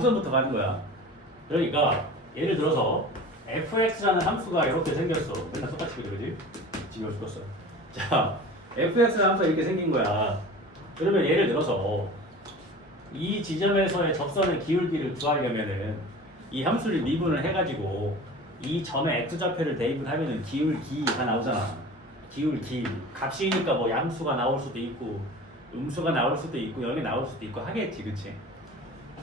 우선부터 가는 거야. 그러니까 예를 들어서 fx라는 함수가 이렇게 생겼어. 맨날 똑같이 그러지? 지겨워 죽었어. 자, fx라는 함수가 이렇게 생긴 거야. 그러면 예를 들어서 이 지점에서의 접선의 기울기를 구하려면은 이 함수를 미분을 해가지고 이 점에 x좌표를 대입을 하면은 기울기가 나오잖아. 기울기 값이니까 뭐 양수가 나올 수도 있고 음수가 나올 수도 있고 여기 나올 수도 있고 하겠지, 그치?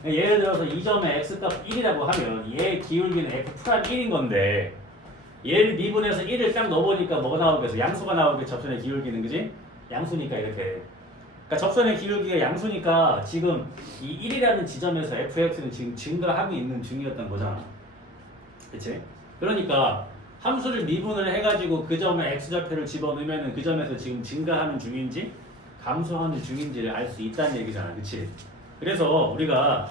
예를 들어서 이 점의 x값 1이라고 하면 얘의 기울기는 f'1인 건데 얘를 미분해서 1을 딱 넣어보니까 뭐가 나오겠어? 양수가 나오겠지, 접선의 기울기는, 그지? 양수니까 이렇게. 그러니까 접선의 기울기가 양수니까 지금 이 1이라는 지점에서 fx는 지금 증가하고 있는 중이었던 거잖아. 그치? 그러니까 함수를 미분을 해가지고 그 점에 x좌표를 집어넣으면 그 점에서 지금 증가하는 중인지 감소하는 중인지를 알 수 있다는 얘기잖아. 그치? 그래서 우리가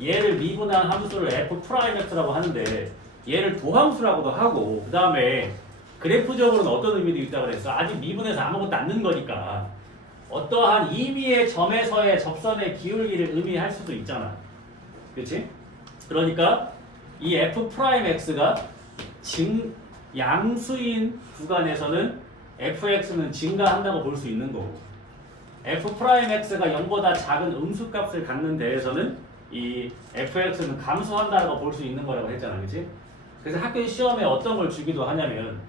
얘를 미분한 함수를 f'x라고 하는데 얘를 도함수라고도 하고 그 다음에 그래프적으로는 어떤 의미도 있다고 그랬어? 아직 미분해서 아무것도 안 넣은 거니까 어떠한 임의의 점에서의 접선의 기울기를 의미할 수도 있잖아. 그치? 그러니까 이 f'x가 양수인 구간에서는 fx는 증가한다고 볼 수 있는 거고 f'x가 0보다 작은 음수값을 갖는 데에서는 이 fx는 감소한다고 볼 수 있는 거라고 했잖아, 그치? 그래서 학교 시험에 어떤 걸 주기도 하냐면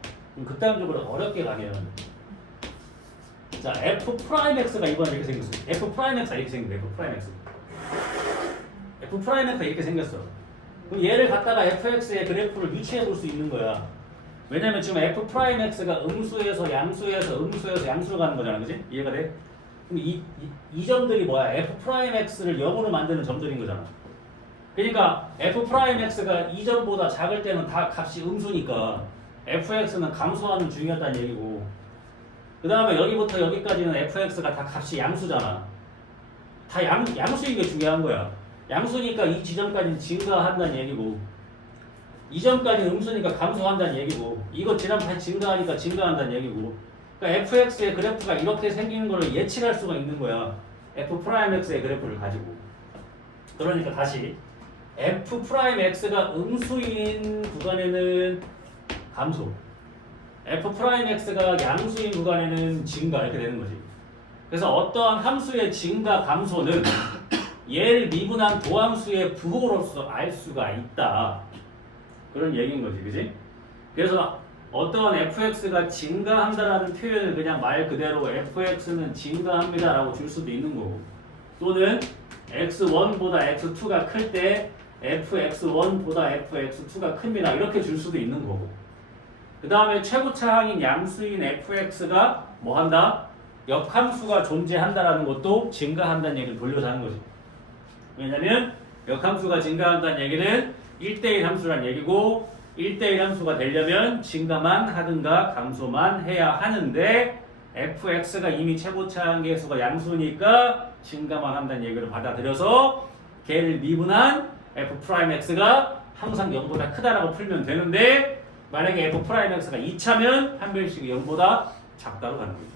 극단적으로 어렵게 가면 자 f'x가 이번에 이렇게 생겼어. f'x가 이렇게 생겼어. f'x가 이렇게 생겼어. 그럼 얘를 갖다가 fx의 그래프를 유추해 볼 수 있는 거야. 왜냐면 지금 f'x가 음수에서 양수에서 양수로 가는 거잖아, 그치? 이해가 돼? 그럼 이 점들이 뭐야? f'x를 0으로 만드는 점들인 거잖아. 그러니까 f'x가 이 점보다 작을 때는 다 값이 음수니까 fx는 감소하는 중이었다는 얘기고 그 다음에 여기부터 여기까지는 fx가 다 값이 양수잖아. 다 양수인 게 중요한 거야. 양수니까 이 지점까지는 증가한다는 얘기고 이 점까지는 음수니까 감소한다는 얘기고 이거 지나면 다시 증가하니까 증가한다는 얘기고 그러니까 fx의 그래프가 이렇게 생기는 걸 예측할 수가 있는 거야. f'x의 그래프를 가지고. 그러니까 다시 f'x가 음수인 구간에는 감소, f'x가 양수인 구간에는 증가 이렇게 되는 거지. 그래서 어떠한 함수의 증가, 감소는 얘를 미분한 도함수의 부호로서 알 수가 있다. 그런 얘기인 거지, 그지? 그래서 어떠한 fx가 증가한다라는 표현을 그냥 말 그대로 fx는 증가합니다라고 줄 수도 있는 거고 또는 x1보다 x2가 클 때 fx1보다 fx2가 큽니다 이렇게 줄 수도 있는 거고 그 다음에 최고차항인 양수인 fx가 뭐한다? 역함수가 존재한다라는 것도 증가한다는 얘기를 돌려서 하는 거지. 왜냐면 역함수가 증가한다는 얘기는 1대1 함수란 얘기고 1대1 함수가 되려면 증가만 하든가 감소만 해야 하는데 fx가 이미 최고차항 계수가 양수니까 증가만 한다는 얘기를 받아들여서 걔를 미분한 f'x가 항상 0보다 크다라고 풀면 되는데 만약에 f'x가 2차면 판별식이 0보다 작다로 가는 거예요.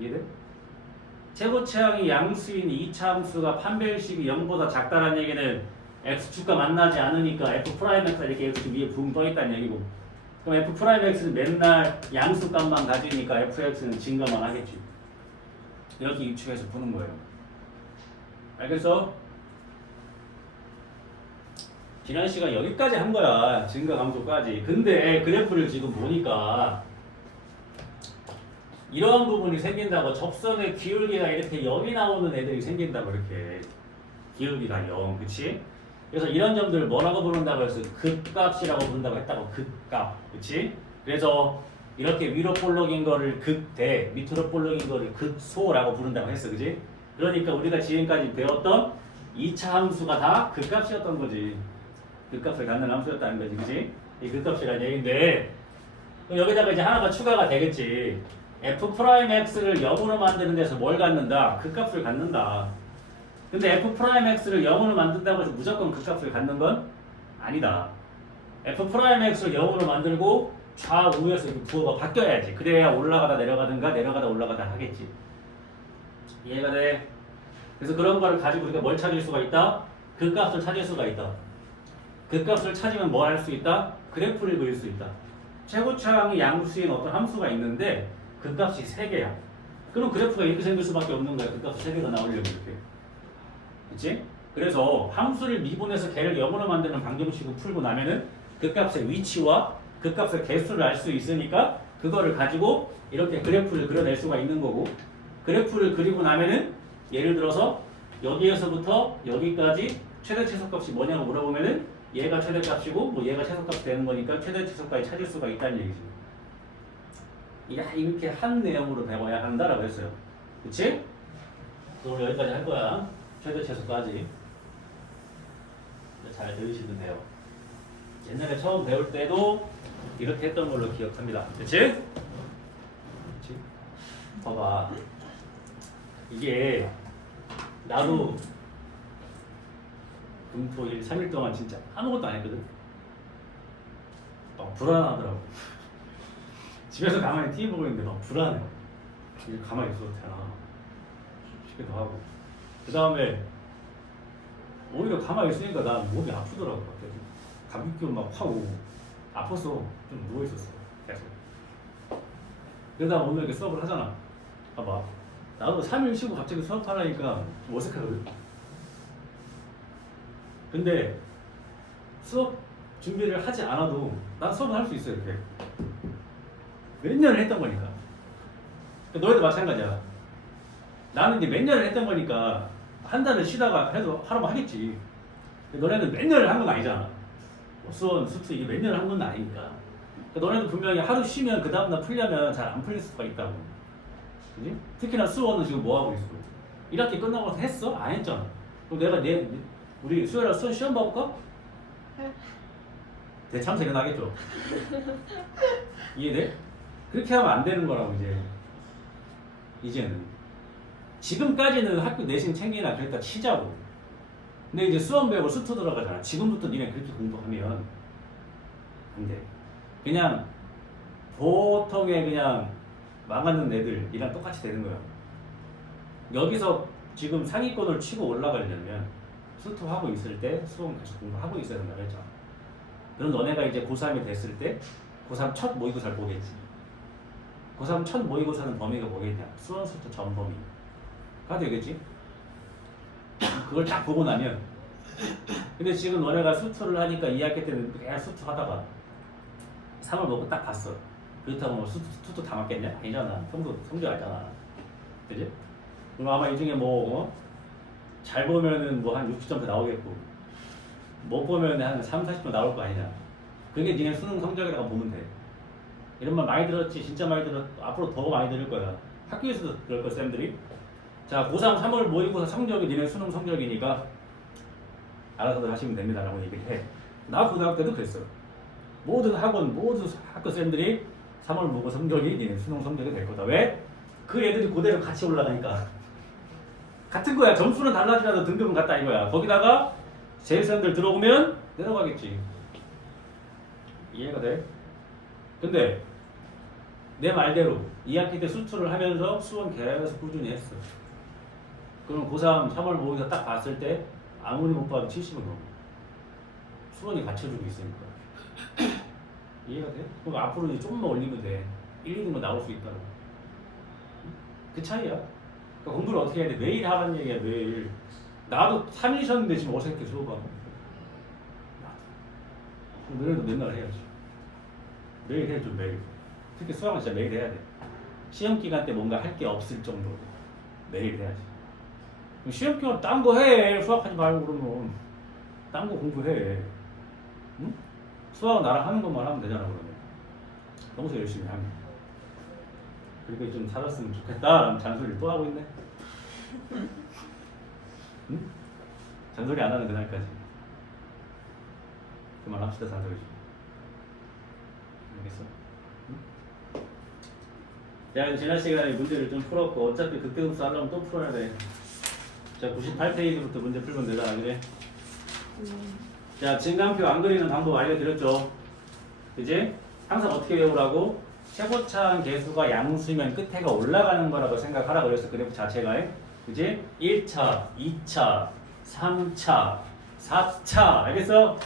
이해돼? 최고차항이 양수인 2차 함수가 판별식이 0보다 작다는 얘기는 x축과 만나지 않으니까 f'x가 이렇게 x 위에 붕 떠있다는 얘기고 그럼 f'x는 맨날 양수값만 가지니까 fx는 증가만 하겠지. 이렇게 유추해서 푸는 거예요. 알겠어? 지난 시간 여기까지 한 거야. 증가 감소까지. 근데 그래프를 지금 보니까 이러한 부분이 생긴다고 접선의 기울기가 이렇게 0이 나오는 애들이 생긴다고 이렇게 기울기가 0, 그치? 그래서 이런 점들을 뭐라고 부른다고 해서 극값이라고 부른다고 했다고 극값, 그치? 그래서 이렇게 위로 볼록인 거를 극대, 밑으로 볼록인 거를 극소라고 부른다고 했어, 그치? 그러니까 우리가 지금까지 배웠던 2차 함수가 다 극값이었던 거지. 극값을 갖는 함수였다는 거지, 그치? 이 극값이라는 얘기인데 그럼 여기다가 이제 하나가 추가가 되겠지. f'x를 0으로 만드는 데서 뭘 갖는다? 극값을 갖는다. 근데 f'x를 0으로 만든다고 해서 무조건 극값을 갖는 건 아니다. f'x를 0으로 만들고 좌우에서 이렇게 부호가 바뀌어야지. 그래야 올라가다 내려가든가 내려가다 올라가다 하겠지. 이해가 돼? 그래서 그런 거를 가지고 우리가 뭘 찾을 수가 있다? 그 값을 찾을 수가 있다. 그 값을 찾으면 뭘 할 수 있다? 그래프를 그릴 수 있다. 최고차항이 양수인 어떤 함수가 있는데 그 값이 3개야. 그럼 그래프가 이렇게 생길 수밖에 없는 거야. 그 값이 3개가 나오려면 이렇게. 그치? 그래서 함수를 미분해서 걔를 0으로 만드는 방정식을 풀고 나면은 그 값의 위치와 그 값의 개수를 알 수 있으니까 그거를 가지고 이렇게 그래프를 그려낼 수가 있는 거고, 그래프를 그리고 나면은 예를 들어서 여기에서부터 여기까지 최대 최소값이 뭐냐고 물어보면은 얘가 최대값이고 뭐 얘가 최소값이 되는 거니까 최대 최소까지 찾을 수가 있다는 얘기지. 야, 이렇게 한 내용으로 배워야 한다라고 했어요. 그치? 오늘 여기까지 할 거야. 최대 최소까지. 잘 들으시면 돼요. 옛날에 처음 배울 때도 이렇게 했던 걸로 기억합니다. 그치? 그치? 봐봐. 이게 나도 금토일 3일 동안 진짜 아무것도 안 했거든. 막 불안하더라고. 집에서 가만히 TV 보고 있는데 막 불안해. 이렇게 가만히 있어도 되나 싶기도 하고. 그 다음에 오히려 가만히 있으니까 난 몸이 아프더라고. 감기 기운 막 확 오고 아파서 좀 누워있었어 계속. 그러다 오늘 이렇게 수업을 하잖아. 봐봐, 나도 3일 쉬고 갑자기 수업하려니까 좀 어색하거든. 근데 수업 준비를 하지 않아도 난 수업을 할 수 있어. 이렇게 몇 년을 했던 거니까. 너희도 마찬가지야. 나는 이제 몇 년을 했던 거니까 한 달을 쉬다가 해도 하라고 하겠지. 너네는 몇 년을 한 건 아니잖아. 수원, 수투 이게 몇 년을 한 건 아니니까. 너네도 분명히 하루 쉬면 그 다음날 풀려면 잘 안 풀릴 수가 있다고. 그지? 특히나 수원은 지금 뭐 하고 있어? 1학기 끝나고 나서 했어? 안 했잖아. 그럼 내가 우리 수요일날 수원 시험 봐볼까? 내 참새 일어나겠죠? 이해돼? 그렇게 하면 안 되는 거라고 이제는. 지금까지는 학교 내신 챙기나 그랬다 치자고. 근데 이제 수원 배우고 수투 들어가잖아. 지금부터 니네 그렇게 공부하면 안 돼. 그냥 보통의 그냥 망하는 애들이랑 똑같이 되는 거야. 여기서 지금 상위권을 치고 올라가려면 수투 하고 있을 때 수원 계속 공부하고 있어야 된다고 했잖아. 그럼 너네가 이제 고3이 됐을 때 고3 첫 모의고사를 보겠지. 고3 첫 모의고사는 범위가 뭐겠냐? 수원 수투 전 범위가 되겠지. 그걸 딱 보고 나면, 근데 지금 너네가 수투를 하니까 2학기 때는 그냥 수투 하다가 3월 먹고 딱 봤어. 그렇다고 뭐 수투 다 맞겠냐? 아니잖아. 성적 알잖아. 그지? 그럼 아마 이 중에 잘 보면은 뭐 한 60점대 나오겠고, 못 보면은 한 3, 40점 나올 거 아니냐. 그게 니네 수능 성적이라고 보면 돼. 이런 말 많이 들었지? 진짜 많이 들었, 앞으로 더 많이 들을 거야. 학교에서도 그럴 거야, 쌤들이. 자, 고3 3월 모의고사 성적이 니네 수능 성적이니까 알아서들 하시면 됩니다 라고 얘기를 해. 나 고등학교 때도 그랬어. 모든 학원, 모든 학교 쌤들이 3월 모의고사 성적이 니네 수능 성적이 될 거다. 왜? 그 애들이 그대로 같이 올라가니까. 같은 거야. 점수는 달라지라도 등급은 같다 이거야. 거기다가 제일 쌤들 들어오면 내려가겠지. 이해가 돼? 근데 내 말대로 2학기 때 수투를 하면서 수원 계속 꾸준히 했어. 그럼 고3 3월 모의고사 딱 봤을 때 아무리 못 봐도 70은 넘어. 수원이 갖춰주고 있으니까. 이해가 돼? 그럼 앞으로 이제 조금만 올리면 돼. 1, 2등만 나올 수 있다고. 그 차이야. 그러니까 공부를 어떻게 해야 돼? 매일 하라는 얘기야, 매일. 나도 3일 쉬었는데 지금 어색해, 수업아. 너네도 맨날 해야지. 매일 해줘, 매일. 특히 수학은 진짜 매일 해야 돼. 시험 기간 때 뭔가 할 게 없을 정도로 매일 해야지. 시험 기간 딴 거 해. 수학하지 말고 그러면. 딴 거 공부해. 응? 수학은 나랑 하는 것만 하면 되잖아, 그러면. 평소에 열심히 하면. 그렇게 좀 살았으면 좋겠다라는 잔소리를 또 하고 있네. 응? 잔소리 안 하는 그날까지. 그만합시다, 잔소리 좀. 알겠어? 응? 야, 지난 시간에 문제를 좀 풀었고 어차피 그때 흡수 하려면 또 풀어야 돼. 자, 98페이지부터 문제 풀면 되잖아, 그래? 자, 진간표 안 그리는 방법 알려드렸죠? 그지? 항상 어떻게 외우라고? 최고차항 개수가 양수면 끝에가 올라가는 거라고 생각하라 그랬어, 그래프 자체가. 그지? 1차, 2차, 3차, 4차. 알겠어?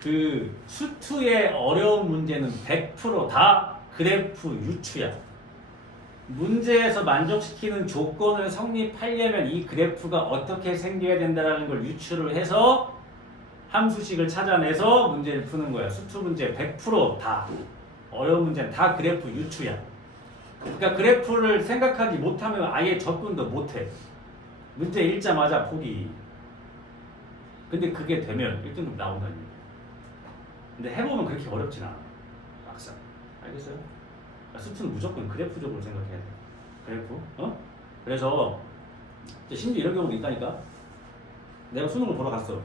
그 수투의 어려운 문제는 100%다 그래프 유추야. 문제에서 만족시키는 조건을 성립하려면 이 그래프가 어떻게 생겨야 된다는 걸 유추를 해서 함수식을 찾아내서 문제를 푸는 거야. 수투 문제 100%다. 어려운 문제는 다 그래프 유추야. 그러니까 그래프를 생각하지 못하면 아예 접근도 못해. 문제 읽자마자 포기. 근데 그게 되면 1등급 나온다는 얘기야. 근데 해보면 그렇게 어렵진 않아. 막상. 알겠어요? 그러니까 수투는 무조건 그래프적으로 생각해야 돼. 그래프? 어? 그래서 심지어 이런 경우도 있다니까. 내가 수능을 보러 갔어.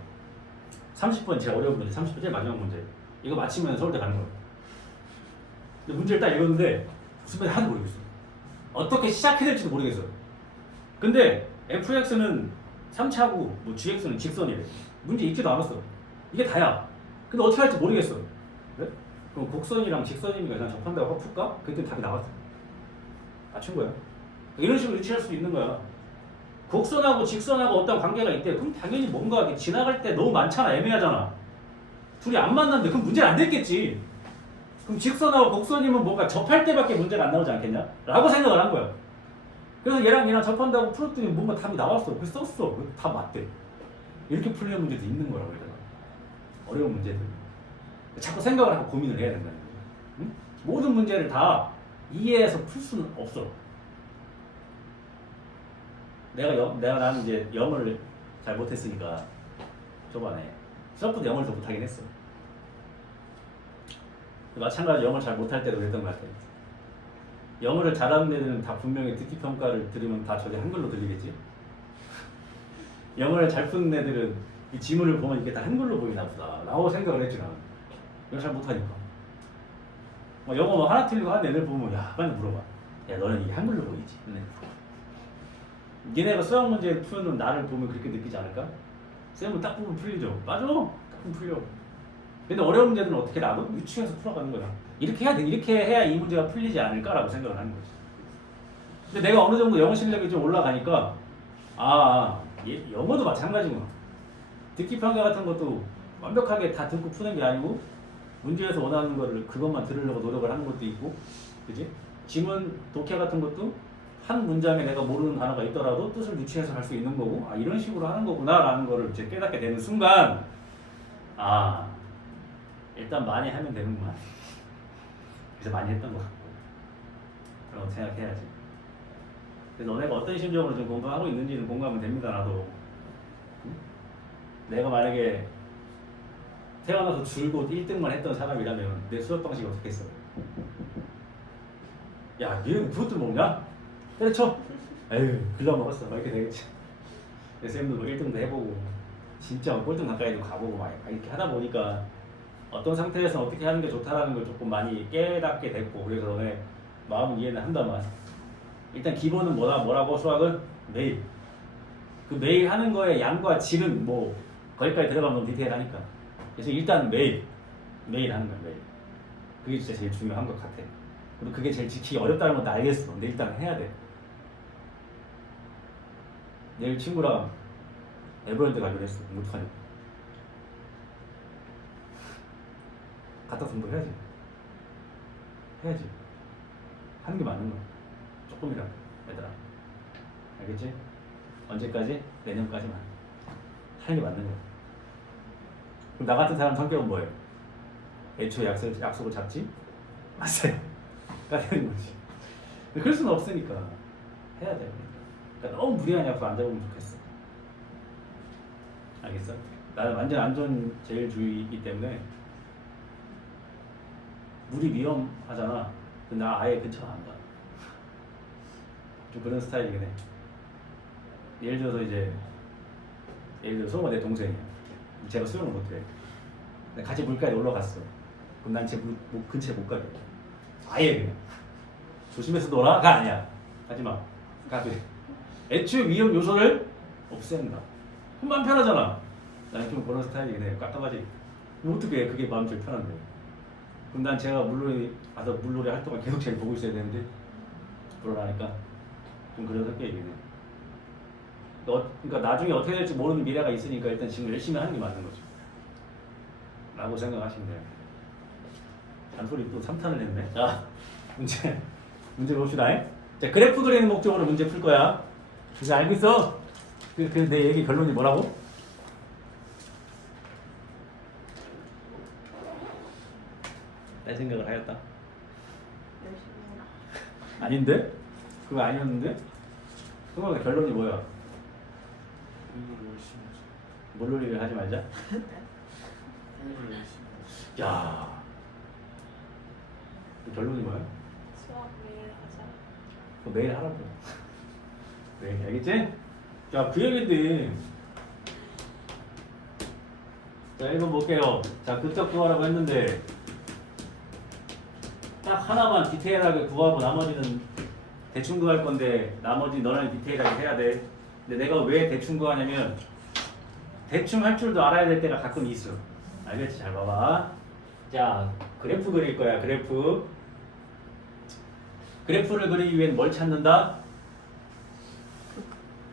30번 제일 어려운 문제, 30번 제일 마지막 문제. 이거 맞히면 서울대 가는 거야. 근데 문제를 딱 읽었는데 무슨 말인지 하나도 모르겠어. 어떻게 시작해야 될지도 모르겠어. 근데 fx는 3차고 뭐 gx는 직선이래. 문제 읽지도 않았어. 이게 다야. 근데 어떻게 할지 모르겠어. 그래? 그럼 곡선이랑 직선이니까 그냥 접한다고 풀까? 그때 답이 나왔어. 맞춘 거야. 이런 식으로 유추할 수 있는 거야. 곡선하고 직선하고 어떤 관계가 있대. 그럼 당연히 뭔가 이렇게 지나갈 때 너무 많잖아. 애매하잖아. 둘이 안 만났는데 그럼 문제는 안 됐겠지. 그럼 직선하고 곡선이면 뭔가 접할 때밖에 문제가 안 나오지 않겠냐? 라고 생각을 한 거야. 그래서 얘랑 접한다고 풀었더니 뭔가 답이 나왔어. 그래서 썼어. 다 맞대. 이렇게 풀리는 문제도 있는 거라고 그러잖아. 어려운 문제들. 자꾸 생각을 하고 고민을 해야 된다는 거야. 응? 모든 문제를 다 이해해서 풀 수는 없어. 나는 이제 영어를 잘 못했으니까 초반에 수학부터 영어를 더 못하긴 했어. 마찬가지로 영어를 잘 못할 때도 그랬던 것 같아. 영어를 잘하는 애들은 다 분명히 듣기 평가를 들으면 다 저게 한글로 들리겠지. 영어를 잘 푸는 애들은 이 지문을 보면 이게 다 한글로 보이나 보다 라고 생각을 했지. 나는 영어 잘 못하니까. 영어 뭐 하나 틀리고 하는 애들 보면 야 빨리 물어봐. 야 너는 이게 한글로 보이지? 니네가 수학 문제 푸는 나를 보면 그렇게 느끼지 않을까? 쌤은 딱 보면 풀리죠. 맞아. 딱 보면 풀려. 근데 어려운 문제들은 어떻게 나도 유추해서 풀어가는 거야. 이렇게 해야 돼. 이렇게 해야 이 문제가 풀리지 않을까라고 생각을 하는 거지. 근데 내가 어느 정도 영어 실력이 좀 올라가니까 영어도 마찬가지구나. 듣기 평가 같은 것도 완벽하게 다 듣고 푸는 게 아니고 문제에서 원하는 거를 그것만 들으려고 노력을 하는 것도 있고, 그지? 지문 독해 같은 것도 한 문장에 내가 모르는 단어가 있더라도 뜻을 유추해서 할 수 있는 거고, 이런 식으로 하는 거구나라는 거를 이제 깨닫게 되는 순간, 일단 많이 하면 되는구만. 그래서 많이 했던 것 같고, 그런 거 생각해야지. 그래서 너네가 어떤 심정으로 좀 공부하고 있는지는 공감은 됩니다. 나도. 내가 만약에 태어나서 줄곧 1등만 했던 사람이라면 내 수업 방식이 어떻게 했어? 야, 니는 그것도 모르냐? 때려쳐. 에휴, 글러먹었어. 막 이렇게 되겠지. 내 쌤도 뭐 1등도 해보고 진짜 꼴등 가까이도 가보고 막 이렇게 하다 보니까 어떤 상태에서 어떻게 하는 게 좋다라는 걸 조금 많이 깨닫게 됐고, 그래서 너네 마음 이해는 한다만 일단 기본은 뭐라고 수학은 매일. 그 매일 하는 거에 양과 질은 뭐 거기까지 들어가면 너무 디테일하니까. 그래서 일단 매일 하는 거야. 매일. 그게 진짜 제일 중요한 것 같아. 그리고 그게 제일 지키기 어렵다는 것도 알겠어. 근데 일단 해야 돼. 내일 친구랑 에버랜드 가기로 했어. 어떡하냐? 갔다 돈도 해야지. 하는 게 맞는 거야. 조금이라도 얘들아. 알겠지? 언제까지? 내년까지만. 하는 게 맞는 거야. 그럼 나 같은 사람 성격은 뭐예요? 애초에 약속을 잡지? 맞아요. 까대는 거지. 그럴 수는 없으니까 해야 돼. 그러니까 너무 무리한 약속 안 잡으면 좋겠어. 알겠어? 나는 완전 안전제일주의이기 때문에 물이 위험하잖아. 근데 나 아예 근처 안 가. 좀 그런 스타일이긴 해. 예를 들어서 소모가 내 동생이야. 제가 수영을 못해. 같이 물가에 놀러 갔어. 그럼 난 제 근처에 못 가게. 아예 그냥 조심해서 놀아가 아니야. 가지마. 가게. 애초에 위험 요소를 없앤다. 그럼 마음 편하잖아. 난 좀 그런 스타일이긴 해. 깝깝하지. 어떻게 해? 그게 마음 제일 편한데. 그럼 난 제가 물놀이 활동을 계속 제일 보고 있어야 되는데 불안하니까 좀 그런 성격이긴 해. 그러니까 나중에 어떻게 될지 모르는 미래가 있으니까 일단 지금 열심히 하는 게 맞는 거죠. 라고 생각하시면 돼요. 잔소리 또 3탄을 했네. 자, 문제 봅시다. 자, 그래프 그리는 목적으로 문제 풀 거야. 이제 알겠어? 내 얘기 결론이 뭐라고? 내 생각을 하였다. 열심히 해라. 아닌데? 그거 아니었는데? 그거 결론이 뭐야? 공부를 열심히 하죠. 물놀이를 하지 말자. 공부를 열심히 하죠. 야, 그 결론이 뭐야? 수학 매일 하자. 그거 매일 하라고. 네, 알겠지? 자, 그 얘기인데. 자, 1번 볼게요. 자, 극적 구하라고 했는데 딱 하나만 디테일하게 구하고 나머지는 대충 구할 건데 나머지 너는 디테일하게 해야 돼. 근데 내가 왜 대충 구하냐면 대충 할 줄도 알아야 될 때가 가끔 있어. 알겠지? 잘 봐봐. 자, 그래프 그릴 거야. 그래프를 그리기 위해는 뭘 찾는다?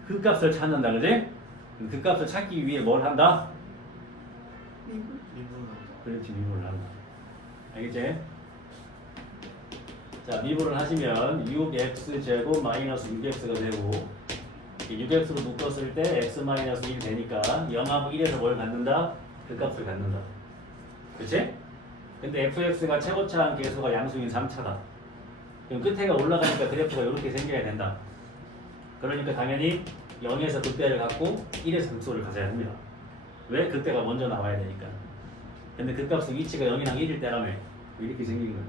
그 값을 찾는다. 그지? 그 값을 찾기 위해 뭘 한다? 미분. 미분한다. 그렇지, 미분을 한다. 알겠지? 자, 미분을 하시면 6x제곱 마이너스 6x가 되고 6x로 묶었을 때 x 마이너스 1 되니까 0하고 1에서 뭘 갖는다? 그 값을 갖는다. 그치? 근데 fx가 최고차항 계수가 양수인 3차다. 그럼 끝에가 올라가니까 그래프가 이렇게 생겨야 된다. 그러니까 당연히 0에서 극대를 갖고 1에서 극소를 가져야 합니다. 왜? 극대가 먼저 나와야 되니까. 근데 그 값은 위치가 0이랑 1일 때라며 이렇게 생긴 거야.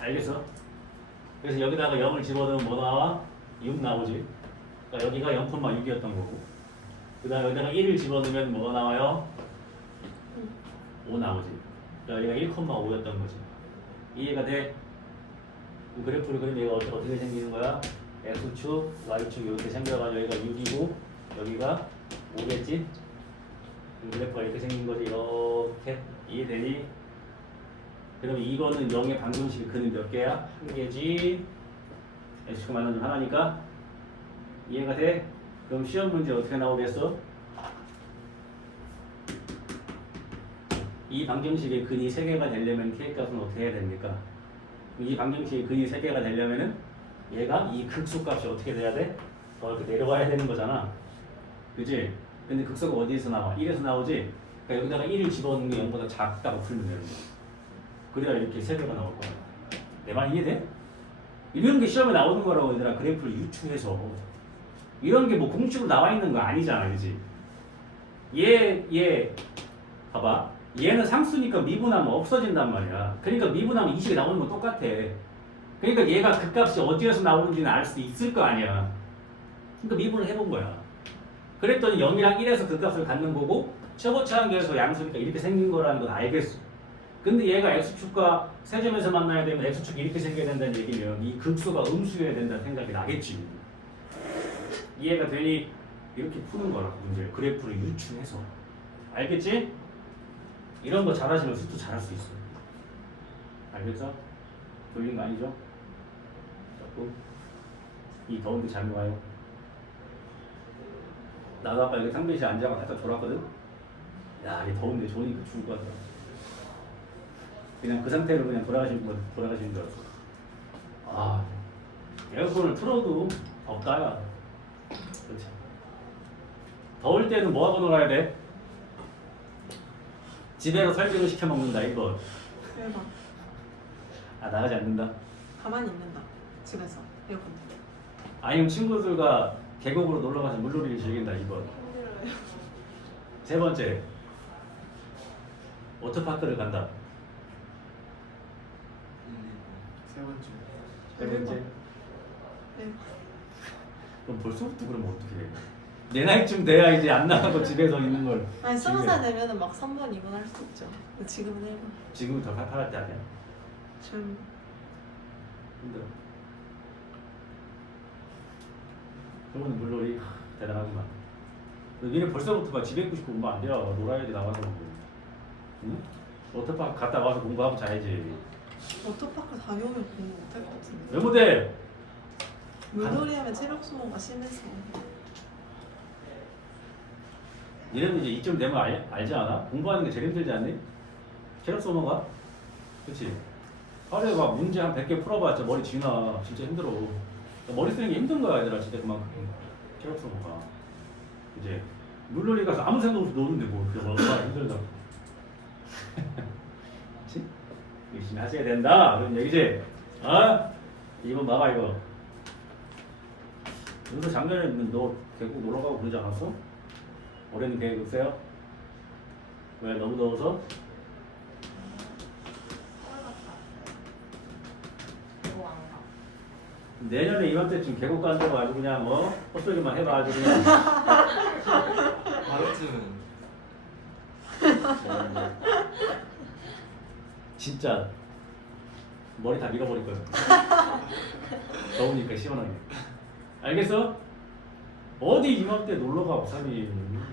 알겠어? 그래서 여기다가 0을 집어넣으면 뭐 나와? 6 나오지. 그러니까 여기가 0,6이었던 거고 그 다음에 여기다가 1을 집어넣으면 뭐가 나와요? 5 나오지. 그러니까 여기가 1,5였던 거지. 이해가 돼? 그래프를 그리면 얘가 어떻게 생기는 거야? X축, Y축 이렇게 생겨가지고 여기가 6이고 여기가 5겠지? 그래프가 이렇게 생긴 거지. 이렇게 이해되니? 그러면 이거는 0의 방정식이 근은 몇 개야? 한 개지. X축 만나면 하나니까 이해가 돼? 그럼 시험 문제 어떻게 나오겠어? 이 방정식의 근이 3개가 되려면 K값은 어떻게 해야 됩니까? 이 방정식의 근이 3개가 되려면은 얘가 이 극소값이 어떻게 돼야 돼? 더 이렇게 내려와야 되는 거잖아. 그지? 근데 극소가 어디에서 나와? 1에서 나오지? 그러니까 여기다가 1을 집어넣는 게 0보다 작다고 풀면 되는 거야. 그래야 이렇게 3개가 나올 거야. 내 말 이해돼? 이런 게 시험에 나오는 거라고 얘들아. 그래프를 유추해서. 이런 게 뭐 공식으로 나와 있는 거 아니잖아. 그지? 얘 봐봐. 얘는 상수니까 미분하면 없어진단 말이야. 그러니까 미분하면 이 식이 나오는 건 똑같아. 그러니까 얘가 그 값이 어디에서 나오는지는 알 수도 있을 거 아니야. 그러니까 미분을 해본 거야. 그랬더니 0이랑 1에서 그 값을 갖는 거고 최고차항계에서 양수니까 이렇게 생긴 거라는 건 알겠어. 근데 얘가 x축과 세점에서 만나야 되면 x축이 이렇게 생겨야 된다는 얘기면 이 극소가 음수여야 된다는 생각이 나겠지. 이해가 되니 이렇게 푸는 거라고 문제. 그래프를 유추해서. 알겠지? 이런 거 잘하시면 수도 잘할 수 있어. 알겠어? 돌린 거 아니죠? 조금 이 더운데 잘 와요. 나도 아까 여기 상빈씨 앉아서 살짝 졸았거든? 야, 이 더운데 좋으니까 죽을 것 같더라. 그냥 그 상태로 그냥 돌아가시는 줄 알았어. 아, 에어컨을 틀어도 덥다, 야. 그렇지. 더울 때는 뭐 하고 놀아야 돼? 집에서 설비로 시켜 먹는다, 1번. 대박. 아, 나가지 않는다? 가만히 있는다. 집에서 에어컨 틀고. 아니면 친구들과 계곡으로 놀러가서 물놀이를 즐긴다, 2번. 힘들어요. 세 번째, 워터파크를 간다. 세 번째. 세 번째, 네. 그럼 벌써부터 그러면 어떻게 해? 내 나이쯤 돼야 이제 안 나가고 집에서 있는 걸. 아니 20살 되면은 막 3번, 2번 할 수 있죠. 근데 지금은 1번. 지금은 더 팔팔할 때 아니야? 좀 힘들어. 저거는 물놀이 대단하구만. 니네 벌써부터 막 집에 있고 싶고 오면 안 돼요. 놀아야지 나가서. 응? 워터파크 갔다 와서 공부하고 자야지. 워터파크 다녀오면 공부 못할 것 같은데. 왜 못해? 물놀이 하면 체력 소모가 심해서. 이러면 이제 이쯤 되면 알지 않아? 공부하는 게 제일 힘들지 않니? 체력 소모가? 그치? 하루에 막 문제 한 100개 풀어봤자 머리 쥐나. 진짜 힘들어. 머리 쓰는 게 힘든 거야, 얘들아. 진짜 그만큼. 체력 소모가. 이제 물놀이 가서 아무 생각 없이 노는데 뭐 그게 얼마나 힘들다고. 그치? 열심히 하셔야 된다. 그런 얘기지? 어? 이번 봐봐 이거. 그래서 작년에 너 계곡 놀러 가고 그러지 않았어? 올해는 계획 없어요? 왜? 너무 더워서? 내년에 이맘때쯤 계곡 가는 데가 아주 그냥 헛소리만 해봐 아주 그냥. 다른 쯤은 진짜 머리 다 밀어버릴 거야. 더우니까 시원하게. 알겠어? 어디 이맘때 놀러 가 어차피.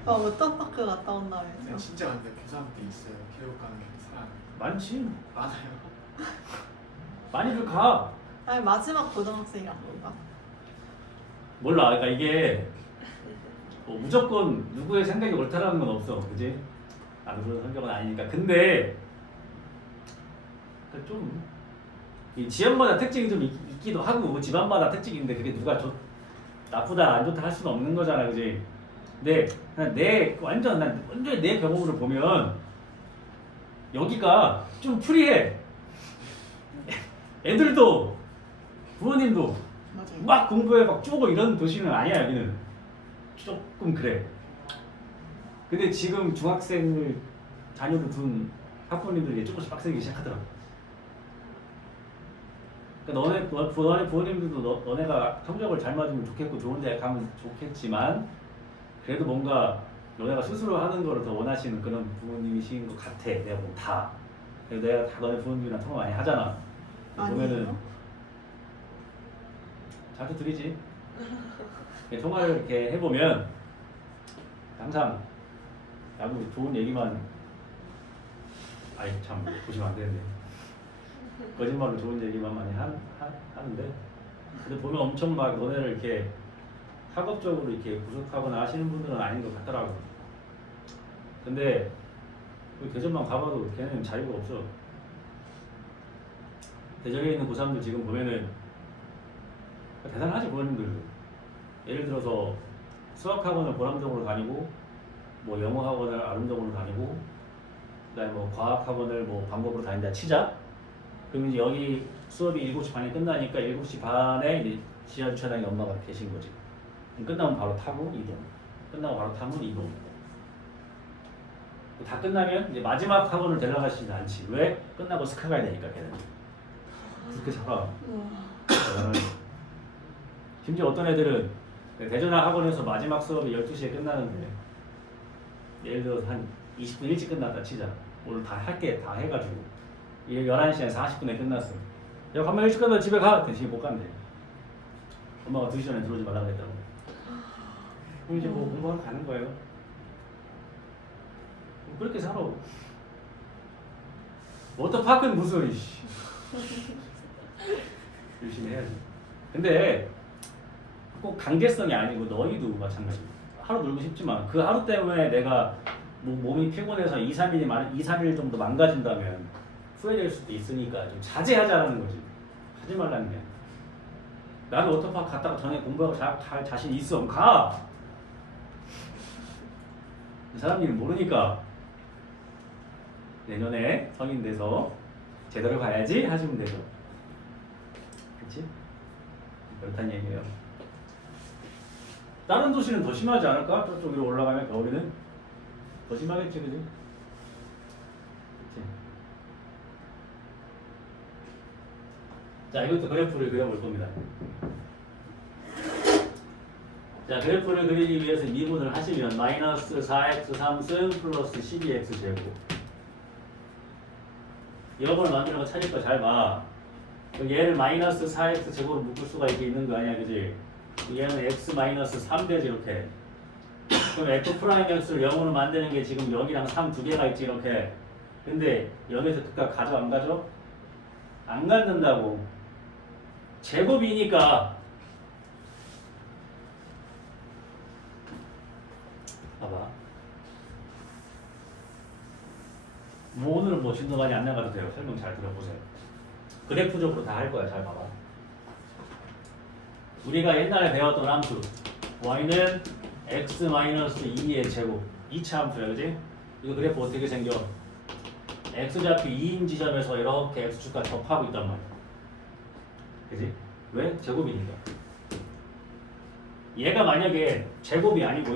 워터파크 갔다 온다면서. 진짜 근데 고3 때 있어요. 계곡 가는 게 사람 많지. 많아요. 많이들 가. 아니 마지막 고등학생이란 건가? 몰라. 그러니까 이게 뭐 무조건 누구의 생각이 옳다라는 건 없어, 그지? 나도 그런 성격은 아니니까. 근데 그러니까 좀 이 지역마다 특징이 좀 있기도 하고 뭐 집안마다 특징인데 그게 누가 나쁘다 안 좋다 할 수는 없는 거잖아, 그지? 근데 그냥 난 완전 내 경험으로 보면 여기가 좀 프리해. 애들도 부모님도 맞아요. 막 공부해 막 쪼고 이런 도시는 아니야. 여기는 조금 그래. 근데 지금 중학생을 자녀를 둔 학부모님들이 조금씩 빡세기 시작하더라고. 그러니까 너네 부모님들도 너네가 성적을 잘 맞으면 좋겠고 좋은 데 가면 좋겠지만 그래도 뭔가 너네가 스스로 하는 거를 더 원하시는 그런 부모님이신 것 같아. 내가 보면 다. 그래서 내가 다 너네 부모님이랑 통화 많이 하잖아. 보면은 아니에요? 자주 드리지. 통화를 이렇게 해보면 항상 나도 좋은 얘기만 아이 참 보시면 안 되는데 거짓말로 좋은 얘기만 많이 하는데 근데 보면 엄청 막 너네를 이렇게 학업적으로 이렇게 구속하거나 하시는 분들은 아닌 것 같더라고. 근데 그 대전만 가봐도 걔는 자유가 없어. 대전에 있는 고3들 지금 보면은 대단하지 부모님들도. 예를 들어서 수학학원을 보람동으로 다니고 뭐 영어학원을 아름동으로 다니고 그다음에 뭐 과학학원을 뭐 방법으로 다닌다 치자. 그러면 이제 여기 수업이 7시 반에 끝나니까 7시 반에 이제 지하 주차장에 엄마가 계신 거지. 그럼 끝나면 바로 타고 이동. 끝나고 바로 타면 이동. 다 끝나면 이제 마지막 학원을 데려가시지 않지. 왜? 끝나고 스카 가야 되니까 걔는. 그렇게 살아. 심지어 어떤 애들은 대전학 학원에서 마지막 수업이 12시에 끝나는데 예를 들어서 한 20분 일찍 끝났다 치자. 오늘 다 할 게 다 해가지고 11시에 40분에 끝났어. 야 가면 일찍 끝나 집에 가! 근데 집에 못 간대. 엄마가 2시 전에 들어오지 말라고 했다고. 그럼 이제 뭐 공부하러 가는 거예요. 그렇게 살아. 워터파크는 무슨 이씨. 열심히 해야지. 근데 꼭 강제성이 아니고 너희도 마찬가지야. 하루 놀고 싶지만 그 하루 때문에 내가 몸이 피곤해서 2, 3일 정도 망가진다면 후회될 수도 있으니까 좀 자제하자라는 거지. 하지 말라는 게. 나는 워터파크 갔다가 전에 공부하고 갈 자신 있어. 가! 그 사람 일은 모르니까 내년에 성인 돼서 제대로 가야지 하시면 되죠. 그치? 그렇다는 얘기예요. 다른 도시는 더 심하지 않을까? 저쪽 위로 올라가면 겨울에는 더 심하겠지, 그지? 그치? 자, 이것도 그래프를 그려볼 겁니다. 자, 그래프를 그리기 위해서 미분을 하시면 마이너스 4x 3승 플러스 12x 제곱. 이걸 만드는 거 찾을 거 잘 봐. 얘를 마이너스 4x 제곱으로 묶을 수가 있는 거 아니야, 그지? 얘는 x 마이너스 3되지 이렇게. 그럼 f 프라임 x를 0으로 만드는 게 지금 여기랑 3 두 개가 있지 이렇게. 근데 여기서 극각 가져 안 가져? 안 갖는다고. 제곱이니까 봐봐. 뭐 오늘은 뭐 진도 많이 안 나가도 돼요. 설명 잘 들어보세요. 그래프적으로 다 할 거야. 잘 봐봐. 우리가 옛날에 배웠던 함수 y는 x-2의 제곱 2차 함수야. 그지? 이거 그래프 어떻게 생겨? x좌표 2인 지점에서 이렇게 x축과 접하고 있단 말이야. 그지? 왜? 제곱이니까. 얘가 만약에 제곱이 아니고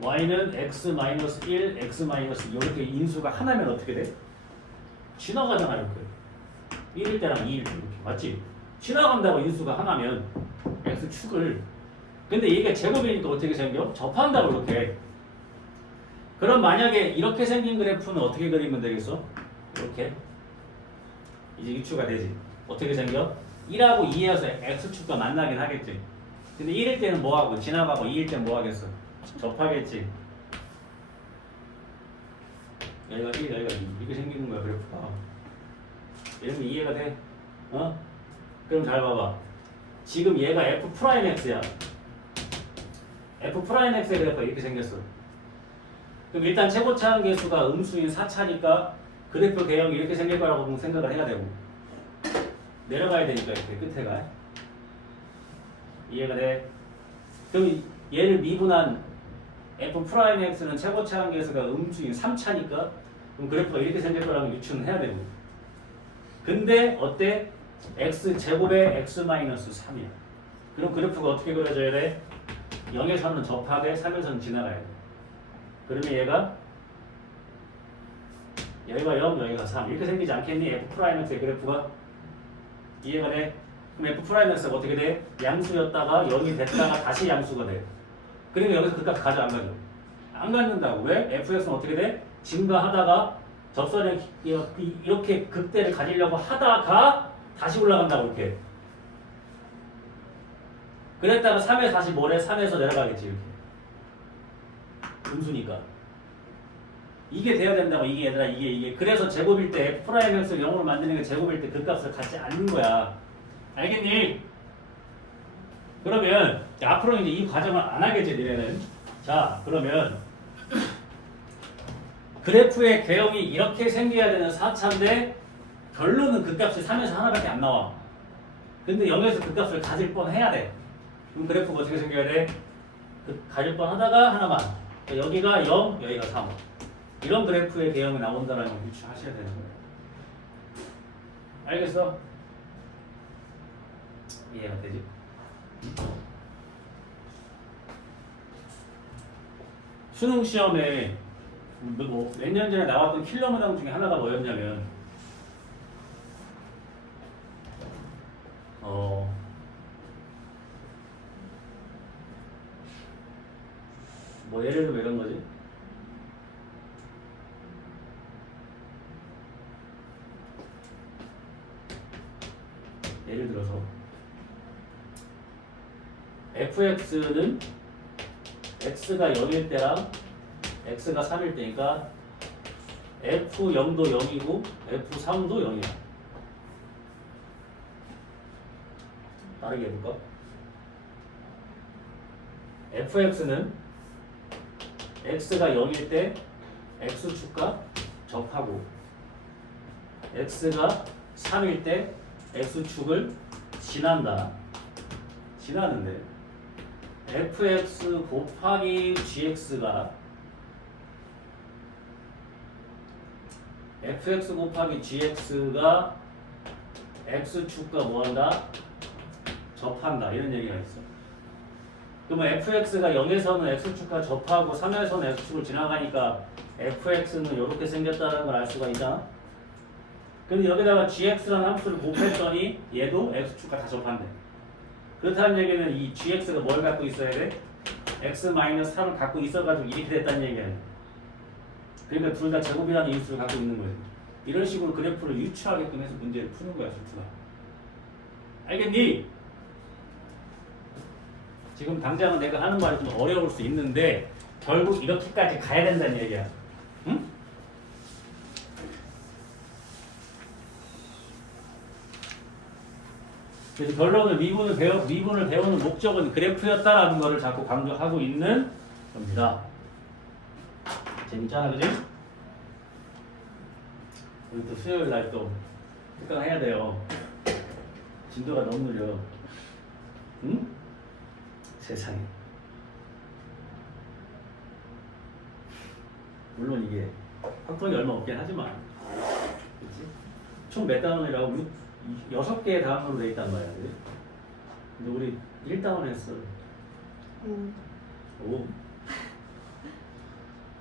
y는 x-1, x-2 이렇게 인수가 하나면 어떻게 돼? 지나가잖아 이렇게. 1일 때랑 2일 때 이렇게. 맞지? 지나간다고 인수가 하나면 x축을. 근데 이게 제곱이니까 어떻게 생겨? 접한다고 이렇게. 그럼 만약에 이렇게 생긴 그래프는 어떻게 그리면 되겠어? 이렇게. 이제 유추가 되지. 어떻게 생겨? 1하고 2에서 x축과 만나긴 하겠지. 근데 1일 때는 뭐하고 지나가고 2일 때는 뭐하겠어? 접하겠지. 여기가 1, 여기가 2 이렇게 생기는 거야 그래프가. 이러면 이해가 돼? 어? 그럼 잘 봐봐. 지금 얘가 f'x야. f'x의 그래프가 이렇게 생겼어. 그럼 일단 최고차항 계수가 음수인 4차니까 그래프 개형이 이렇게 생길 거라고 생각을 해야 되고 내려가야 되니까 이렇게 끝에가. 이해가 돼? 그럼 얘를 미분한 f'x는 최고차항 계수가 음수인 3차니까 그럼 그래프가 이렇게 생길 거라고 유추는 해야 되고. 근데 어때? x제곱에 x-3이야. 그럼 그래프가 어떻게 그려져야 돼? 0에서는 접하되 3에서는 지나가야 돼. 그러면 얘가 여기가 0, 여기가 3 이렇게 생기지 않겠니? f'x의 그래프가. 이해가 돼? 그럼 f'x가 어떻게 돼? 양수였다가 0이 됐다가 다시 양수가 돼. 그러니까 여기서 그 값 가져 안 가죠? 안 갖는다고. 왜? fx는 어떻게 돼? 증가하다가 접선에 이렇게 극대를 가지려고 하다가 다시 올라간다고 이렇게. 그랬다가 3에서 다시 뭐래? 3에서 내려가겠지 이렇게. 음수니까. 이게 돼야 된다고. 이게 얘들아 이게. 그래서 제곱일 때 f'x를 0으로 만드는 게 제곱일 때 그 값을 갖지 않는 거야. 알겠니? 그러면 앞으로 이제 이 과정을 안 하겠지 니네는. 자 그러면 그래프의 개형이 이렇게 생겨야 되는 4차인데 결론은 그 값이 3에서 하나밖에 안 나와. 근데 0에서 그 값을 가질 뻔 해야 돼. 그럼 그래프가 어떻게 생겨야 돼? 가질 뻔 하다가 하나만. 여기가 0, 여기가 3. 이런 그래프의 개형이 나온다는 걸 유추하셔야 되는 거예요. 알겠어? 이해가 되지? 수능 시험에 몇 년 전에 나왔던 킬러 문항 중에 하나가 뭐였냐면 뭐 예를 들면 이런 거지. 예를 들어서 fx는 x가 0일 때랑 x가 3일 때니까 f0도 0이고 f3도 0이야. 다르게 해볼까? fx는 x가 0일 때 x축과 접하고 x가 3일 때 x축을 지나는데 fx 곱하기 gx가 x축과 뭐한다? 접한다. 이런 얘기가 있어. 그러면 fx가 0에서는 x축과 접하고 3에서는 x축을 지나가니까 fx는 이렇게 생겼다는 걸 알 수가 있잖아. 근데 여기다가 gx라는 함수를 곱했더니 얘도 x축과 다 접한대. 그렇다는 얘기는 이 gx가 뭘 갖고 있어야 돼? x-3을 갖고 있어가지고 이렇게 됐다는 얘기야. 그러니까 둘 다 제곱이라는 인수를 갖고 있는 거지. 이런 식으로 그래프를 유추하게끔 해서 문제를 푸는 거야, 수트가. 알겠니? 지금 당장은 내가 하는 말이 좀 어려울 수 있는데 결국 이렇게까지 가야 된다는 얘기야. 응? 그래서 결론은 미분을 배우는 목적은 그래프였다라는 것을 자꾸 강조하고 있는 겁니다. 재밌잖아, 그지? 우리 또 수요일 날 또 특강 해야 돼요. 진도가 너무 느려. 응? 세상에. 물론 이게 확통이 얼마 없긴 하지만, 그치? 총 몇 단원이라고? 6개의 단원으로 돼 있단 말이야, 그지? 근데 우리 1단원 했어. 오.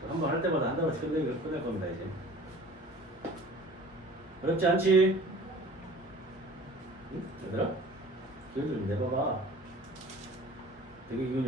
한 번 할 때마다 한 단원씩 끝낼 겁니다, 이제. 어렵지 않지? 응? 얘들아? 기운 좀 내봐봐. 되게 기운이